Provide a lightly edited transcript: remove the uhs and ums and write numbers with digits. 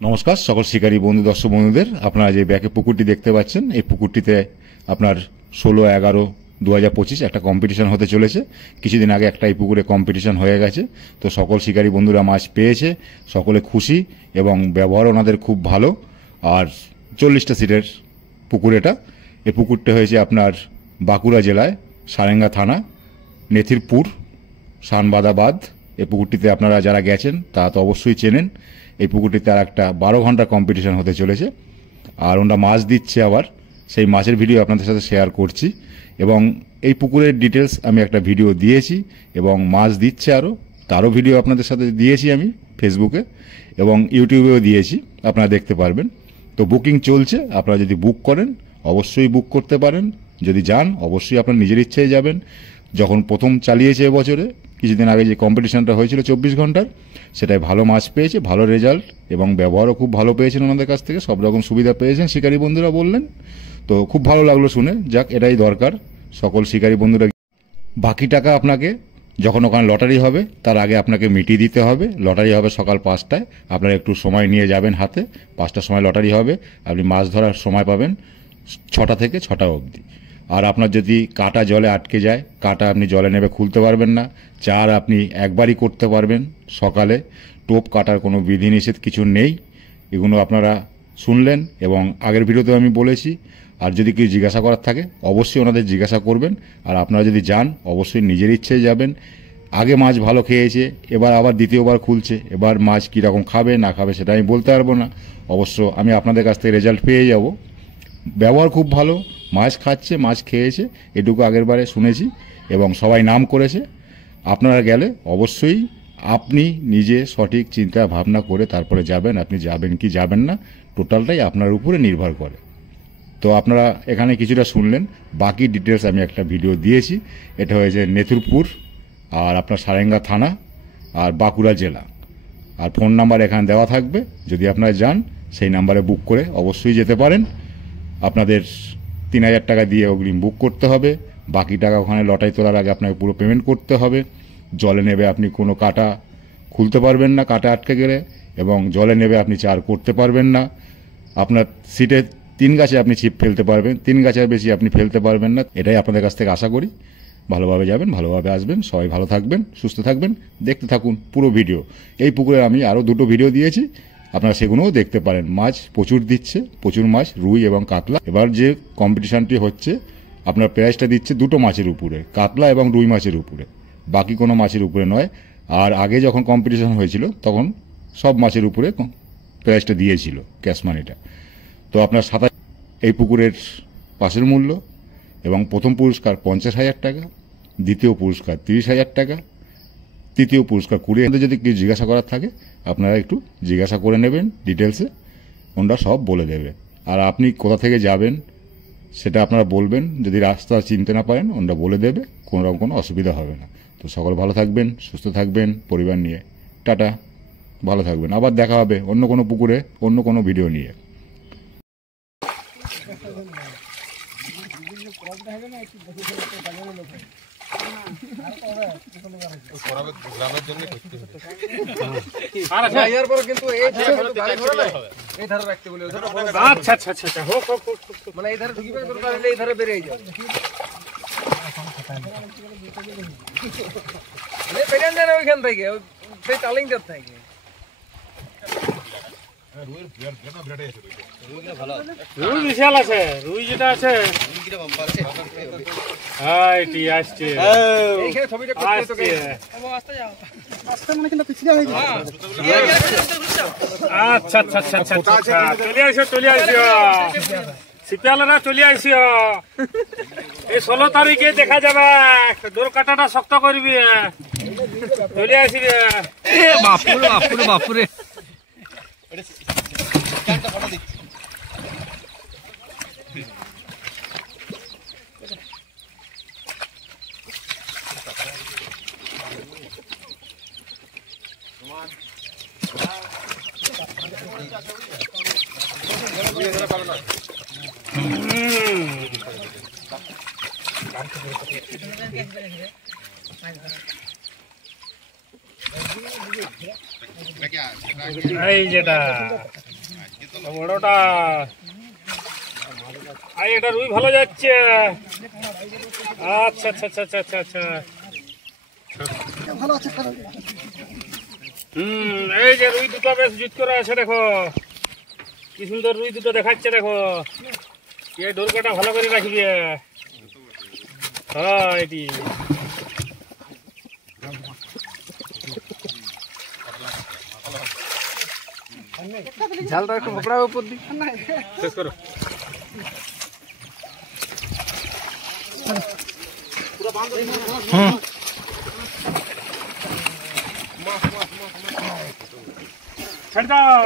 নমস্কার সকল শিকারী বন্ধু দর্শক বন্ধুদের। আপনারা যে ব্যাকে পুকুরটি দেখতে পাচ্ছেন, এই পুকুরটিতে আপনার 16/11/2025 একটা কম্পিটিশন হতে চলেছে। কিছুদিন আগে একটা এই পুকুরে কম্পিটিশন হয়ে গেছে। তো সকল শিকারী বন্ধুরা মাছ পেয়েছে, সকলে খুশি এবং ব্যবহার ওনাদের খুব ভালো। আর 40টা সিটের পুকুর এটা। এই পুকুরটা হয়েছে আপনার বাঁকুড়া জেলায় সারেঙ্গা থানা, নেথিরপুর শানবাদাবাদ। এই পুকুরটিতে আপনারা যারা গেছেন তা তো অবশ্যই চেনেন। এই পুকুরটিতে আর একটা 12 ঘন্টা কম্পিটিশন হতে চলেছে। আর ওরা মাছ দিচ্ছে, আবার সেই মাছের ভিডিও আপনাদের সাথে শেয়ার করছি। এবং এই পুকুরের ডিটেলস আমি একটা ভিডিও দিয়েছি এবং মাছ দিচ্ছে আরও, তারও ভিডিও আপনাদের সাথে দিয়েছি আমি ফেসবুকে এবং ইউটিউবেও দিয়েছি, আপনারা দেখতে পারবেন। তো বুকিং চলছে, আপনারা যদি বুক করেন অবশ্যই বুক করতে পারেন। যদি যান অবশ্যই আপনার নিজের ইচ্ছায় যাবেন। যখন প্রথম চালিয়েছে এবছরে, কিছুদিন আগে যে কম্পিটিশনটা হয়েছিল 24 ঘন্টার, সেটাই ভালো মাছ পেয়েছে, ভালো রেজাল্ট এবং ব্যবহারও খুব ভালো পেয়েছেন ওনাদের কাছ থেকে। সব রকম সুবিধা পেয়েছেন শিকারী বন্ধুরা বললেন। তো খুব ভালো লাগলো শুনে। যাক, এটাই দরকার সকল শিকারী বন্ধুরা। বাকি টাকা আপনাকে যখন ওখানে লটারি হবে তার আগে আপনাকে মিটিয়ে দিতে হবে। লটারি হবে সকাল 5টায়, আপনারা একটু সময় নিয়ে যাবেন হাতে। 5টার সময় লটারি হবে, আপনি মাছ ধরার সময় পাবেন 6টা থেকে 6টা অবধি। আর আপনার যদি কাঁটা জলে আটকে যায়, কাঁটা আপনি জলে নেবে খুলতে পারবেন না। চার আপনি একবারই করতে পারবেন সকালে। টোপ কাটার কোনো বিধিনিষেধ কিছু নেই। এগুলো আপনারা শুনলেন এবং আগের ভিডিওতে আমি বলেছি। আর যদি কিছু জিজ্ঞাসা করার থাকে অবশ্যই ওনাদের জিজ্ঞাসা করবেন। আর আপনারা যদি যান অবশ্যই নিজের ইচ্ছেই যাবেন। আগে মাছ ভালো খেয়েছে, এবার আবার দ্বিতীয়বার খুলছে। এবার মাছ কীরকম খাবে না খাবে সেটা আমি বলতে পারবো না। অবশ্য আমি আপনাদের কাছ থেকে রেজাল্ট পেয়ে যাব। ব্যবহার খুব ভালো, মাছ খাচ্ছে, মাছ খেয়েছে, এটুকু আগের বারে শুনেছি এবং সবাই নাম করেছে। আপনারা গেলে অবশ্যই আপনি নিজে সঠিক চিন্তা ভাবনা করে তারপরে যাবেন। আপনি যাবেন কি যাবেন না টোটালটাই আপনার উপরে নির্ভর করে। তো আপনারা এখানে কিছুটা শুনলেন, বাকি ডিটেলস আমি একটা ভিডিও দিয়েছি। এটা হয়েছে নেথিরপুর আর আপনার সারেঙ্গা থানা আর বাঁকুড়া জেলা। আর ফোন নাম্বার এখানে দেওয়া থাকবে, যদি আপনারা যান সেই নাম্বারে বুক করে অবশ্যই যেতে পারেন। আপনাদের 3000 টাকা দিয়ে অগ্রিম বুক করতে হবে। বাকি টাকা ওখানে লটারি তোলার আগে আপনাকে পুরো পেমেন্ট করতে হবে। জলে নেবে আপনি কোনো কাঁটা খুলতে পারবেন না কাঁটা আটকে গেলে, এবং জলে নেবে আপনি চার করতে পারবেন না। আপনার সিটে 3 গাছে আপনি ছিপ ফেলতে পারবেন, 3 গাছের বেশি আপনি ফেলতে পারবেন না। এটাই আপনাদের কাছ থেকে আশা করি। ভালোভাবে যাবেন, ভালোভাবে আসবেন, সবাই ভালো থাকবেন, সুস্থ থাকবেন। দেখতে থাকুন পুরো ভিডিও। এই পুকুরে আমি আরও 2টো ভিডিও দিয়েছি, আপনারা সেগুলোও দেখতে পারেন। মাছ প্রচুর দিচ্ছে, প্রচুর মাছ, রুই এবং কাতলা। এবার যে কম্পিটিশনটি হচ্ছে আপনার প্রাইজটা দিচ্ছে 2টো মাছের উপরে, কাতলা এবং রুই মাছের উপরে, বাকি কোনো মাছের উপরে নয়। আর আগে যখন কম্পিটিশন হয়েছিল তখন সব মাছের উপরে প্রাইজটা দিয়েছিল, ক্যাশ মানিটা। তো আপনার এই পুকুরের পাশের মূল্য এবং প্রথম পুরস্কার 50,000 টাকা, দ্বিতীয় পুরস্কার 30,000 টাকা, তৃতীয় পুরস্কার 20,000। যদি কিছু জিজ্ঞাসা করার থাকে আপনারা একটু জিজ্ঞাসা করে নেবেন ডিটেলসে, ওনারা সব বলে দেবে। আর আপনি কোথা থেকে যাবেন সেটা আপনারা বলবেন, যদি রাস্তা চিনতে না পারেন ওনারা বলে দেবে, কোনো রকম কোনো অসুবিধা হবে না। তো সকল ভালো থাকবেন, সুস্থ থাকবেন পরিবার নিয়ে। টাটা, ভালো থাকবেন। আবার দেখা হবে অন্য কোনো পুকুরে অন্য কোনো ভিডিও নিয়ে। ওইখান থেকে সেই টালিংটার থেকে রুই বিশাল আছে, রুই যেটা আছে শিপিয়ালরা চলে আসিও। এই 16 তারিখে দেখা যাবে, দোর কাটাটা শক্ত করবি, চলে আসিবে। বাপুরে বাপুরে বাপুরে এই যেটা বড়টা আর এটা রুই ভালো যাচ্ছে। আচ্ছা আচ্ছা আচ্ছা আচ্ছা আচ্ছা এই যে রুই দুটো বেশ জুত করে আছে, দেখো কি সুন্দর রুই দুটো দেখাচ্ছে। দেখো এই ডোরকাটা ভালো করে রাখবি। হ্যাঁ এটি ঝালটা একটু পকড়া উপর দিক না শেষ করো। ছাড় দাও।